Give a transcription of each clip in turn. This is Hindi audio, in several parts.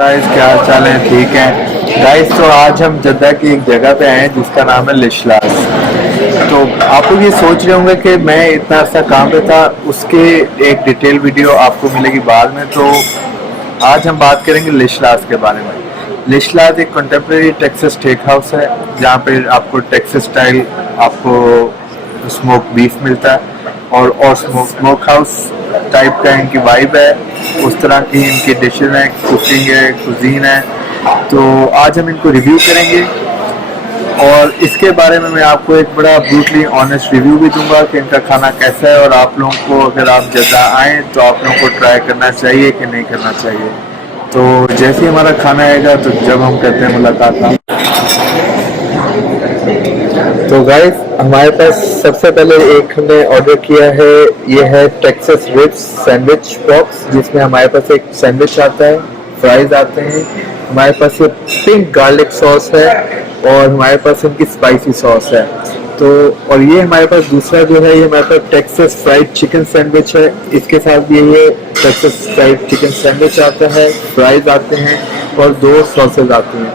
गाइस क्या हाल चाल है? ठीक है गाइस। तो आज हम जद्दा की एक जगह पे आए हैं जिसका नाम है लिशलास। तो आप लोग ये सोच रहे होंगे कि मैं इतना अर्सा काम पे था, उसके एक डिटेल वीडियो आपको मिलेगी बाद में। तो आज हम बात करेंगे लिशलास के बारे में। लिशलास एक कंटेम्प्रेरी टेक्सास स्टेक हाउस है जहाँ पे आपको टेक्सास स्टाइल आपको स्मोक बीफ मिलता है और स्मोक हाउस टाइप का इनकी वाइब है। उस तरह की इनकी डिशेज हैं, कुकिंग है, कुजीन है। तो आज हम इनको रिव्यू करेंगे और इसके बारे में मैं आपको एक बड़ा ब्रूटली ऑनेस्ट रिव्यू भी दूंगा कि इनका खाना कैसा है और आप लोगों को अगर आप जद्दा आएँ तो आप लोगों को ट्राई करना चाहिए कि नहीं करना चाहिए। तो जैसे ही हमारा खाना आएगा तो जब हम कहते हैं मुलाकात। तो गाइस हमारे पास सबसे पहले एक हमने ऑर्डर किया है, ये है टेक्सास रिब्स सैंडविच बॉक्स, जिसमें हमारे पास एक सैंडविच आता है, फ्राइज आते हैं, हमारे पास ये पिंक गार्लिक सॉस है और हमारे पास इनकी स्पाइसी सॉस है। तो और ये हमारे पास दूसरा जो है, ये हमारे पास टेक्सास फ्राइड चिकन सैंडविच है। इसके साथ ये टेक्सास फ्राइड चिकन सैंडविच आता है, फ्राइज आते हैं और 2 सॉसेज आती हैं।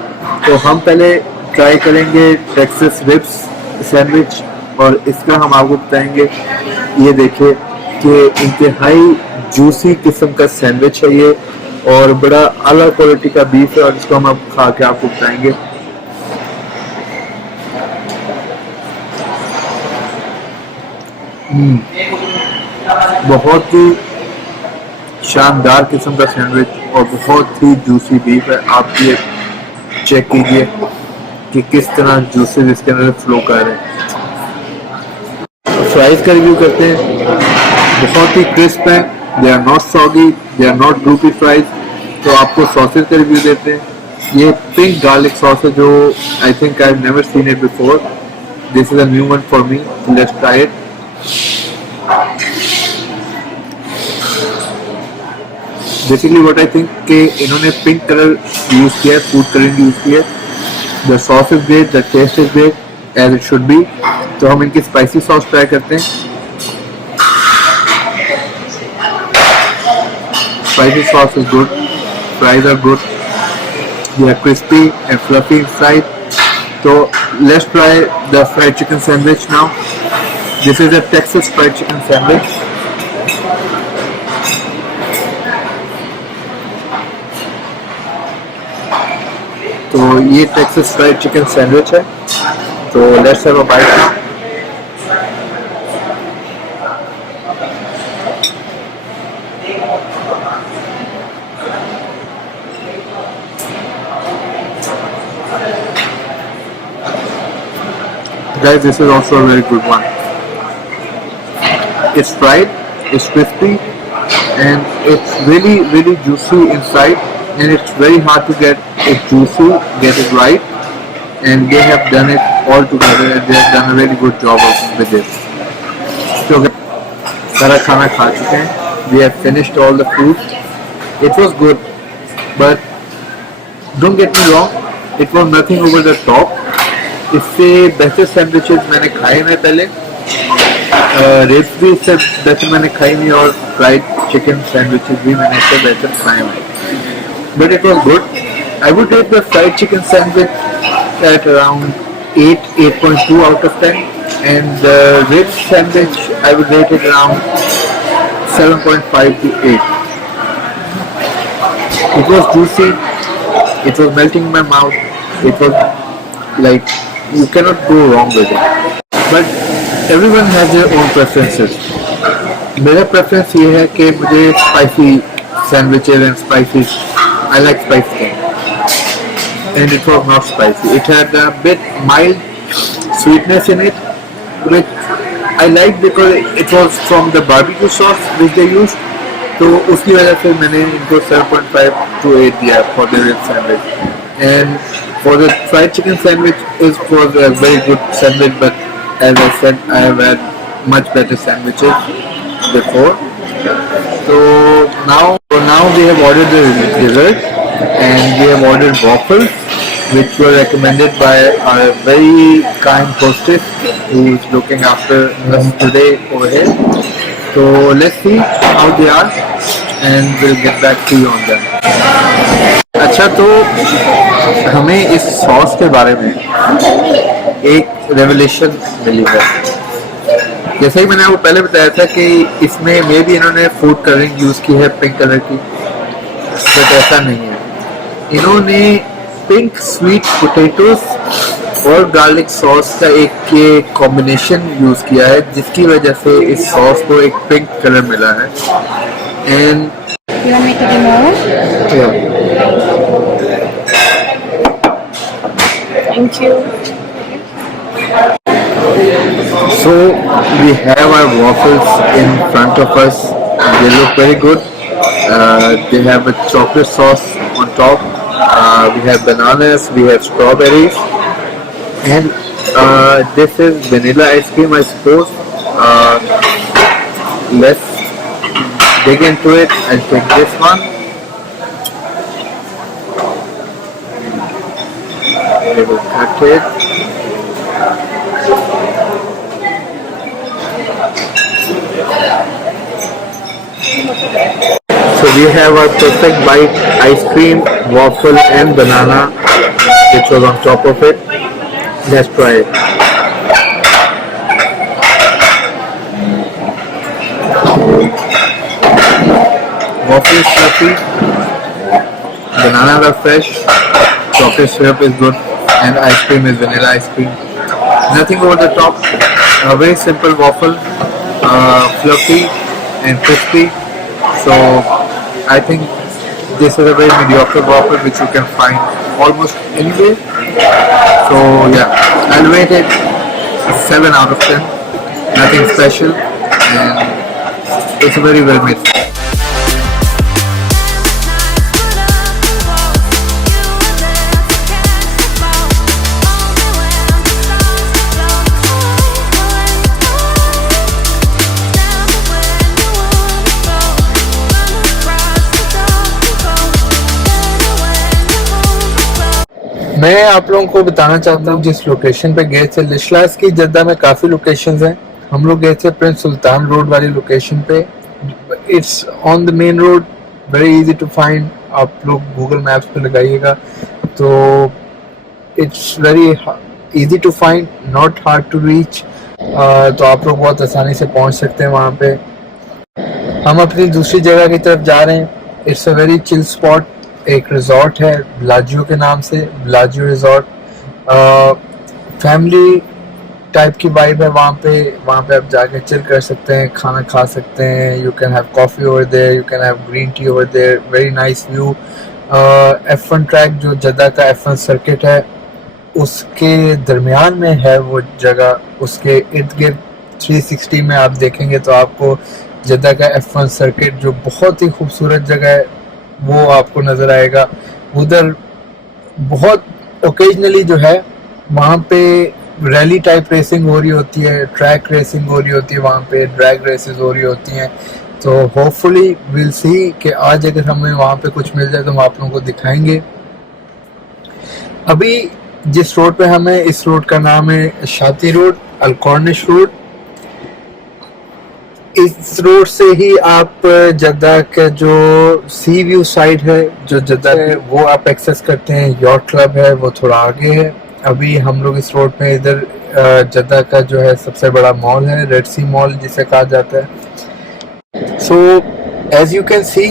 तो हम पहले ट्राई करेंगे टेक्सास रिब्स सैंडविच और इसका हम आपको बताएंगे। ये देखिए कि इंतहाई जूसी किस्म का सैंडविच है ये और बड़ा आला क्वालिटी का बीफ है और इसको हम अब खा के आपको बताएंगे। बहुत ही शानदार किस्म का सैंडविच और बहुत ही जूसी बीफ है। आप ये चेक कीजिए कि किस तरह जूसेस इसके अंदर फ्लो कर रहे हैं। फ्राइज का रिव्यू करते हैं। बहुत ही क्रिस्प है, they are not soggy, they are not groupy fries. तो आपको सॉसेज का रिव्यू देते हैं। ये पिंक गार्लिक सॉस है जो I think I have never seen it before. This is a new one for me, let's try it. Basically what I think कि इन्होंने पिंक कलर यूज किया है, फूड कलर यूज किया है। The sauce is great, the taste is great, as it should be. तो हम इनकी स्पाइसी सॉस ट्राई करते हैं। Spicy sauce is good, fries are good, they are crispy and fluffy inside. So let's try the fried chicken sandwich now. This is a Texas fried chicken sandwich. तो ये टेक्सास फ्राइड चिकन सैंडविच है। तो let's have a bite now. Guys, this is also a very good one. It's fried, it's crispy, and it's really juicy inside. And it's very hard to get it juicy, get it right, and they have done it all together and they have done a really good job with it. So सारा खाना खा चुके हैं, we have finished all the food. It was good, but don't get me wrong, it was nothing over the top. इससे बेहतर सैंडविचेस मैंने खाए हैं पहले, रिब्स भी इससे बेहतर मैंने खाई नहीं और फ्राइड चिकन सैंडविचेस भी मैंने इससे बेहतर खाए हैं। But it was good. I would rate the fried chicken sandwich at around 8.2 out of 10, and the ribs sandwich I would rate it around 7.5 to 8. It was juicy. It was melting in my mouth. It was like you cannot go wrong with it. But everyone has their own preferences. मेरा preference ये है कि मुझे spicy sandwiches and spicy. I like spicy things, and it was not spicy. It had a bit mild sweetness in it, which I liked because it was from the barbecue sauce which they used. तो उसकी वजह से मैंने इनको 7.5 to 8 दिया for the rib sandwich. And for the fried chicken sandwich, it was a very good sandwich, but as I said, I have had much better sandwiches before. So now we have ordered the dessert and we have ordered waffles, which were recommended by our very kind hostess who is looking after us today over here. So let's see how they are and we'll get back to you on them. अच्छा, तो हमें इस सॉस के बारे में एक रेवलेशन मिली है। जैसे ही मैंने आपको पहले बताया था कि इसमें मे भी इन्होंने फूड कलरिंग यूज़ की है पिंक कलर की, बट ऐसा नहीं है। इन्होंने पिंक स्वीट पोटैटोज और गार्लिक सॉस का एक ये कॉम्बिनेशन यूज़ किया है, जिसकी वजह से इस सॉस को एक पिंक कलर मिला है। And You want me to do more? Thank you. so we have our waffles in front of us. They look very good. They have a chocolate sauce on top. We have bananas, we have strawberries, and this is vanilla ice cream, I suppose. Let's dig into it and take this one. We will cut it. So we have our perfect bite ice cream, waffle and banana which was on top of it. Let's try it. Waffle is fluffy, bananas are fresh, chocolate syrup is good, and ice cream is vanilla ice cream. Nothing over the top. A very simple waffle, fluffy and crispy. So I think this is a very mediocre waffle which you can find almost anywhere. So yeah, I'll rate it 7 out of 10. Nothing special, and it's very well made. मैं आप लोगों को बताना चाहता हूँ जिस लोकेशन पे गए थे। लिशलास की जद्दा में काफ़ी लोकेशंस हैं। हम लोग गए थे प्रिंस सुल्तान रोड वाली लोकेशन पे। It's on the main road, very easy to find. आप लोग गूगल मैप्स पे लगाइएगा तो it's very easy to find, not hard to reach. तो आप लोग बहुत आसानी से पहुँच सकते हैं वहाँ पे। हम अपनी दूसरी जगह की तरफ जा रहे हैं। It's a very chill spot. एक रिजॉर्ट है ब्लाजियो के नाम से, ब्लाजियो रिजॉर्ट। फैमिली टाइप की वाइब है वहाँ पे आप जाके चिल कर सकते हैं, खाना खा सकते हैं। You can have coffee over there, you can have green tea over there, very nice view. F1 track जो जद्दा का F1 सर्किट है उसके दरमियान में है वो जगह। उसके इर्द गिर्द 360 में आप देखेंगे तो आपको जद्दा का F1 सर्किट जो बहुत ही खूबसूरत जगह है वो आपको नज़र आएगा। उधर बहुत ओकेजनली जो है वहाँ पे रैली टाइप रेसिंग हो रही होती है, ट्रैक रेसिंग हो रही होती है, वहाँ पे ड्रैग रेसेस हो रही होती हैं। तो होपफुली विल सी कि आज अगर हमें वहाँ पे कुछ मिल जाए तो हम आप लोगों को दिखाएंगे। अभी जिस रोड पे हमें, इस रोड का नाम है शाती रोड, अलकॉर्निश रोड। इस रोड से ही आप जद्दा का जो सी व्यू साइड है जो जद्दा है वो आप एक्सेस करते हैं। यॉर्क क्लब है वो थोड़ा आगे है। अभी हम लोग इस रोड पे इधर जद्दा का जो है सबसे बड़ा मॉल है रेड सी मॉल जिसे कहा जाता है। So as you can see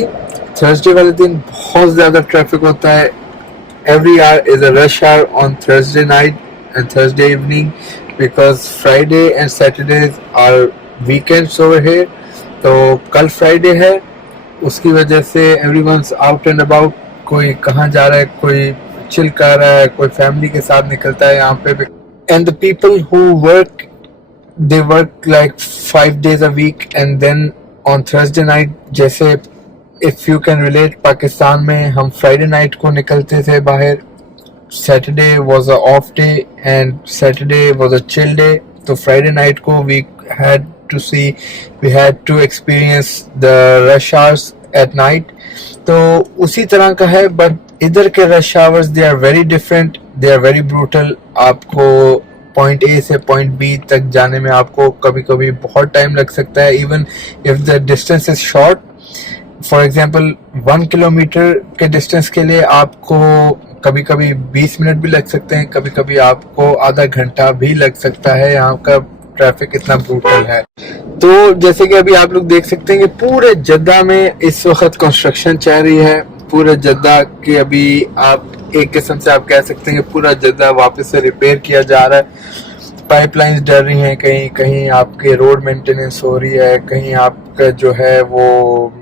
Thursday वाले दिन बहुत ज़्यादा ट्रैफिक होता है। Every hour is a rush hour on Thursday night and Thursday evening because Friday and Saturdays are weekends over here. तो कल फ्राइडे है, उसकी वजह से एवरीवन्स आउट एंड अबाउट। कोई कहाँ जा रहा है, कोई चिल कर रहा है, कोई फैमिली के साथ निकलता है यहाँ पे। And the people who work they work like 5 days a week and then on Thursday night, जैसे if you can relate, Pakistan में हम फ्राइडे नाइट को निकलते थे बाहर। Saturday was a off day and Saturday was a chill day. तो फ्राइडे नाइट को we had to experience the rush hours at night। तो उसी तरह का है, बट इधर के rush hours they are very different, they are very brutal। आपको पॉइंट ए से पॉइंट बी तक जाने में आपको कभी कभी बहुत टाइम लग सकता है। Even if the distance is short, for example 1 kilometre के डिस्टेंस के लिए आपको कभी कभी 20 मिनट भी लग सकते हैं, कभी कभी आपको आधा घंटा भी लग सकता है। यहाँ का ट्रैफिक इतना ब्रूटल है। तो जैसे कि अभी आप लोग देख सकते हैं कि पूरे जद्दा में इस वक्त कंस्ट्रक्शन चल रही है। पूरे जद्दा के अभी आप एक किस्म से आप कह सकते हैं कि पूरा जद्दा वापस से रिपेयर किया जा रहा है। पाइपलाइंस डल रही हैं, कहीं कहीं आपके रोड मेंटेनेंस हो रही है, कहीं आपका जो है वो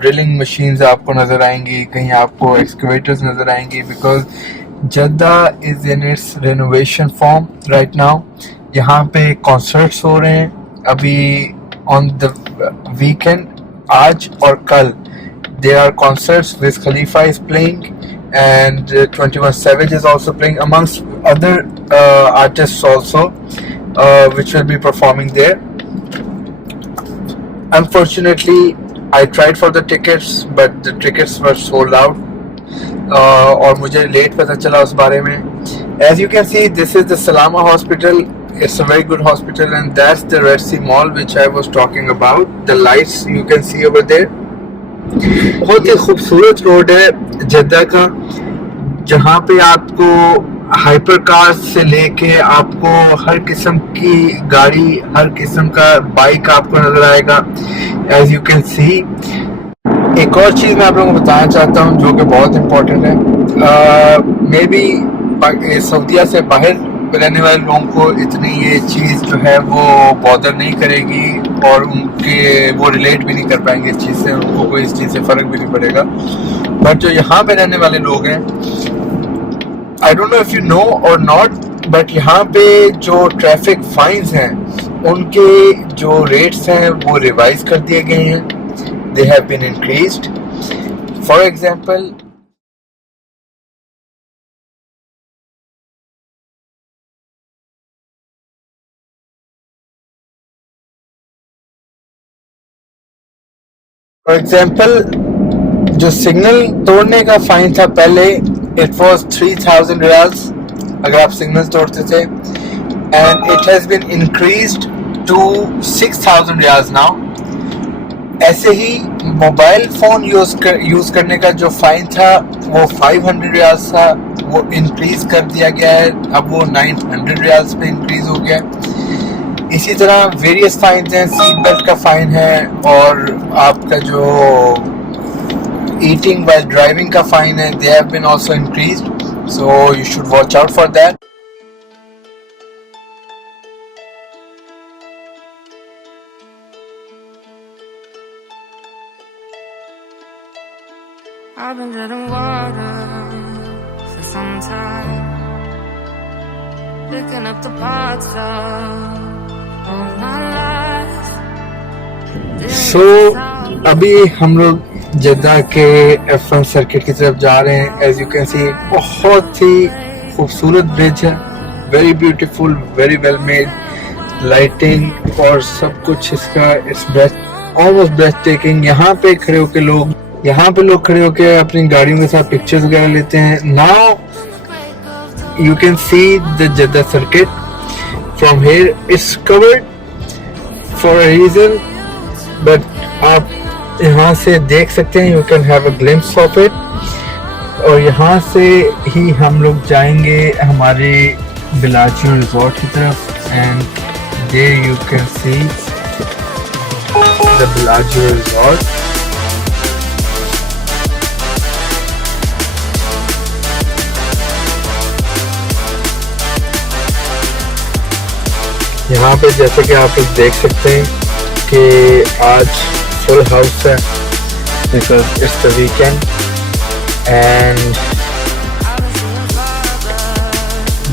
ड्रिलिंग मशीन्स आपको नज़र आएंगी, कहीं आपको एक्सकेवेटर्स नज़र आएंगी। Because Jeddah is in its renovation form right now. यहाँ पे कॉन्सर्ट्स हो रहे हैं अभी ऑन द वीकेंड, आज और कल। There are concerts, Wiz Khalifa is playing and 21 Savage is also playing amongst other artists also, which will be performing there. Unfortunately, I tried for the tickets, but the tickets were sold out. और मुझे लेट पता चला उस बारे में। As you can see, this is the Salama Hospital. It's a very good hospital, and that's the Red Sea Mall which I was talking about. The lights you can see over there. बहुत ही खूबसूरत रोड है जद्दा का, जहाँ पे आपको हाइपर कार से लेके आपको हर किस्म की गाड़ी, हर किस्म का बाइक आपको नजर आएगा। एज यू कैन सी, एक और चीज़ मैं आप लोगों को बताना चाहता हूँ जो कि बहुत इम्पोर्टेंट है। मे बी सऊदीया से बाहर रहने वाले लोगों को इतनी ये चीज़ जो है वो बॉदर नहीं करेगी और उनके वो रिलेट भी नहीं कर पाएंगे इस चीज़ से, उनको कोई इस चीज़ से फ़र्क भी नहीं पड़ेगा। बट जो यहाँ पे रहने वाले लोग हैं, I don't know if you know और नॉट, बट यहाँ पे जो ट्रैफिक फाइन्स हैं उनके जो रेट्स हैं वो रिवाइज कर दिए गए हैं। They have been increased. For example, जो सिग्नल तोड़ने का फाइन था पहले, इट वॉज 3000 रियाल्स अगर आप सिग्नल तोड़ते थे, and it has been increased to 6000 riyals now. ऐसे ही मोबाइल फोन यूज करने का जो फाइन था वो 500 रियाल्स था, वो इंक्रीज कर दिया गया है, अब वो 900 रियाल्स पे इंक्रीज हो गया। इसी तरह वेरियस फाइन हैं, सीट बेल्ट का फाइन है, और आपका जो ईटिंग वाइल ड्राइविंग का फाइन है, they have been also increased, so you should watch out for that. I've been treading water for some time, picking up the parts of my life. So, अभी हम लोग जद्दा के F1 सर्किट की तरफ जा रहे हैं। एज यू कैन सी, बहुत ही खूबसूरत ब्रिज है, very beautiful, very well made, lighting और सब कुछ इसका इट्स ऑलमोस्ट ब्रेथ टेकिंग। यहाँ पे लोग खड़े होकर अपनी गाड़ियों के साथ पिक्चर्स वगैरह लेते हैं। Now you can see the Jeddah circuit from here, it's covered for a reason, but आप यहाँ से देख सकते हैं, you can have a glimpse of it. और यहाँ से ही हम लोग जाएंगे हमारे बिलाजियो रिजॉर्ट की तरफ, and there you can see the Bellagio resort. यहाँ पे जैसे कि आप लोग देख सकते हैं कि आज फुल हाउस है, because it's the weekend, and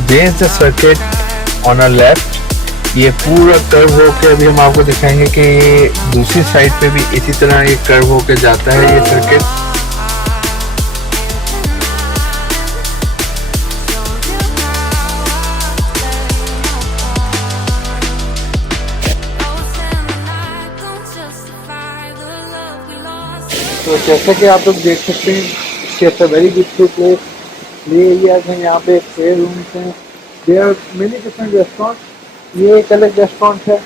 there is the circuit on a left. ये पूरा कर्व होके अभी हम आपको दिखाएंगे कि दूसरी साइड पे भी इसी तरह ये कर्व होके जाता है ये सर्किट। तो जैसा कि आप लोग देख सकते हैं कि it's a very beautiful place, play areas हैं, यहाँ पे प्ले रूम्स हैं, there are many different restaurant. ये एक अलग रेस्टोरेंट है,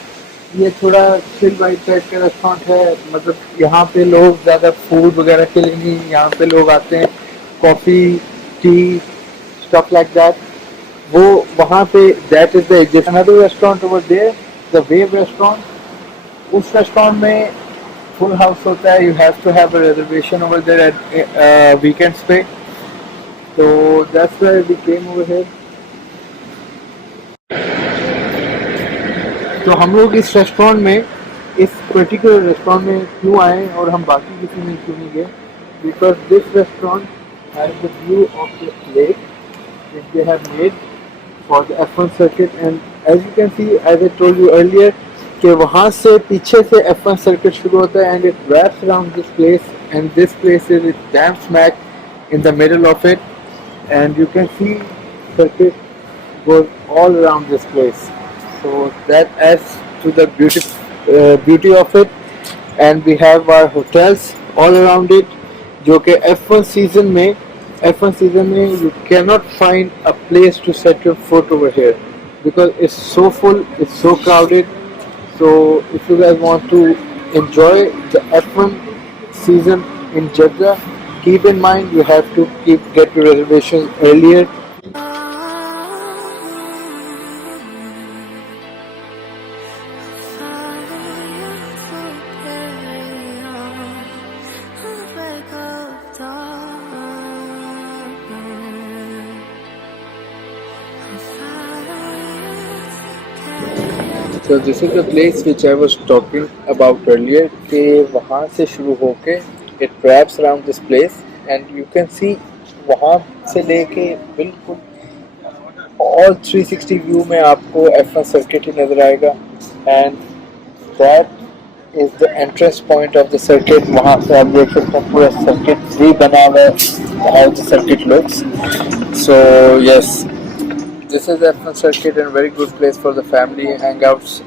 ये थोड़ा चिल वाइब टाइप का रेस्टोरेंट है, मतलब यहाँ पे लोग ज़्यादा फूड वगैरह के लिए नहीं, यहाँ पे लोग आते हैं coffee, tea, stuff like that. वो वहाँ पे that is the exit another restaurant over there, the wave restaurant. उस रेस्टोरेंट में फुल हाउस होता है, you have to have a reservation over there at weekends पे। तो that's why we came over here. तो हम लोग इस रेस्टोरेंट में, इस पर्टिकुलर रेस्टोरेंट में क्यों आए और हम बाकी किसी में क्यों नहीं गए? Because this restaurant has the view of the lake which they have made for the F1 circuit, and as you can see, as I told you earlier, कि वहाँ से पीछे से F1 circuit शुरू होता है and it wraps around this place, and this place is damn smack in the middle of it, and you can see circuit goes all around this place. So that adds to the beauty of it, and we have our hotels all around it, जो कि F1 season में you cannot find a place to set your foot over here because it's so full, it's so crowded. So if you guys want to enjoy the F1 season in Jeddah, keep in mind you have to get your reservations earlier. So this is the place which I was talking about earlier, कि वहाँ से शुरू होके it wraps around this place, and you can see वहाँ से लेके बिल्कुल all 360 व्यू में आपको F1 सर्किट ही नजर आएगा, and that is the entrance point of the circuit. वहाँ से आप देख सकते हैं पूरा सर्किट 3 बना हुआ है, how the circuit looks. So yes, this is F1 circuit and very good place for the family hangouts.